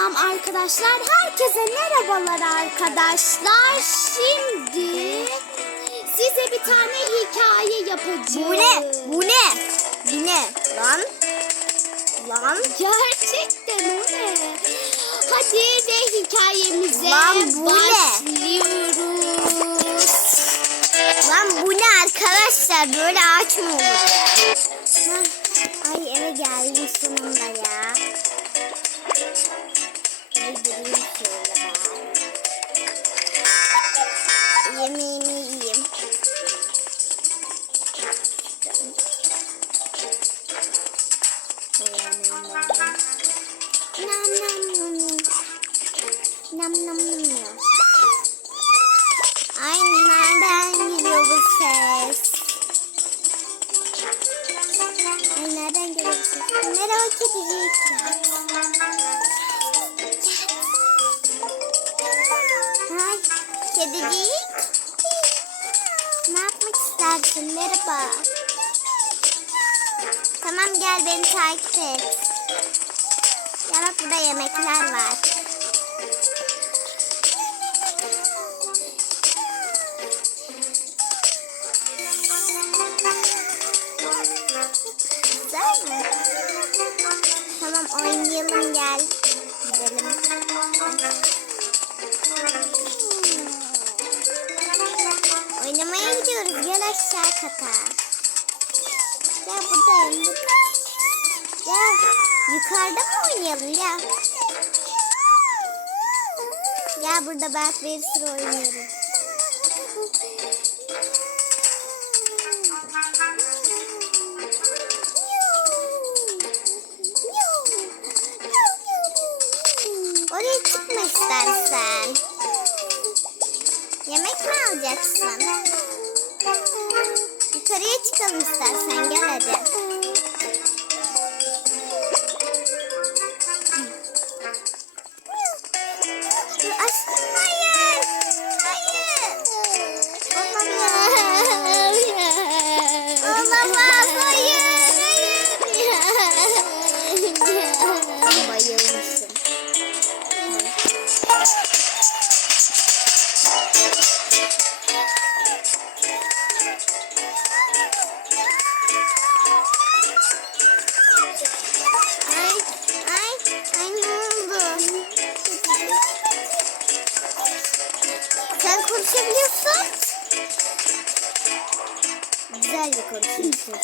Tamam arkadaşlar. Herkese merhabalar arkadaşlar. Şimdi size bir tane hikaye yapacağım. Bu ne? Bu ne? Bu ne? Lan. Lan. Gerçekten o ne? Hadi ve hikayemize Lan bu ne? başlıyoruz. Lan bu ne arkadaşlar? Böyle ağaç mı olur? Nam nam nam. Ya. Ay nereden geliyor bu ses? Ay nereden geliyor bu ses? Merhaba kedicik. Ay kedicik. Ne yapmak istersin? Merhaba. Tamam gel beni takip et. Ya bak burada yemekler var. Güzel mi? Tamam oynayalım gel. Gidelim. Oynamaya gidiyoruz. Gel aşağı kata. Gel buradayım. Bur- Gel. Yukarıda mı oynayalım? Gel. Gel burada bak bir sürü oynuyoruz. Oraya çıkma istersen. Yemek mi alacaksın? Yukarıya çıkalım istersen gel hadi. Güzel bir konuşuyorsun.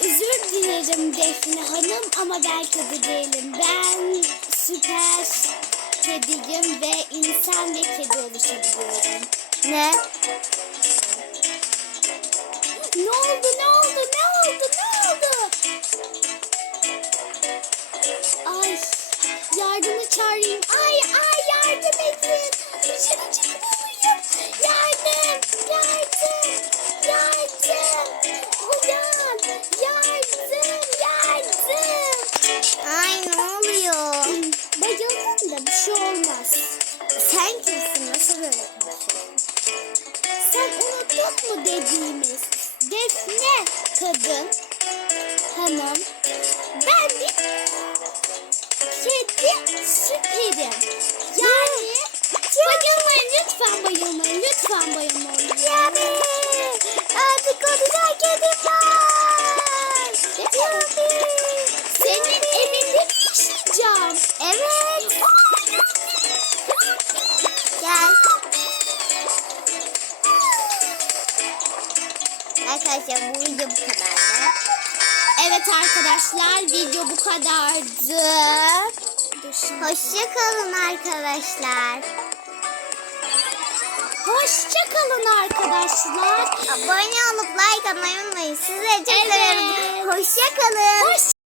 Özür dilerim Defne Hanım ama ben kedi değilim. Ben süper kediyim ve insan ve kedi oluşabiliyorum. Ne? Ne oldu ne oldu mu dediğimiz Defne kadın hanım ben bir kedi süperim. Yani bayılmayın lütfen bayılmayın lütfen bayılmayın. Yami! Artık orada Arkadaşlar bu video bu kadardı. Evet arkadaşlar video bu kadardı. Dur şimdi. Hoşça kalın arkadaşlar. Hoşça kalın arkadaşlar. Abone olup like atmayı unutmayın. Sizleri çok Evet. seviyorum. Hoşça kalın. Hoşça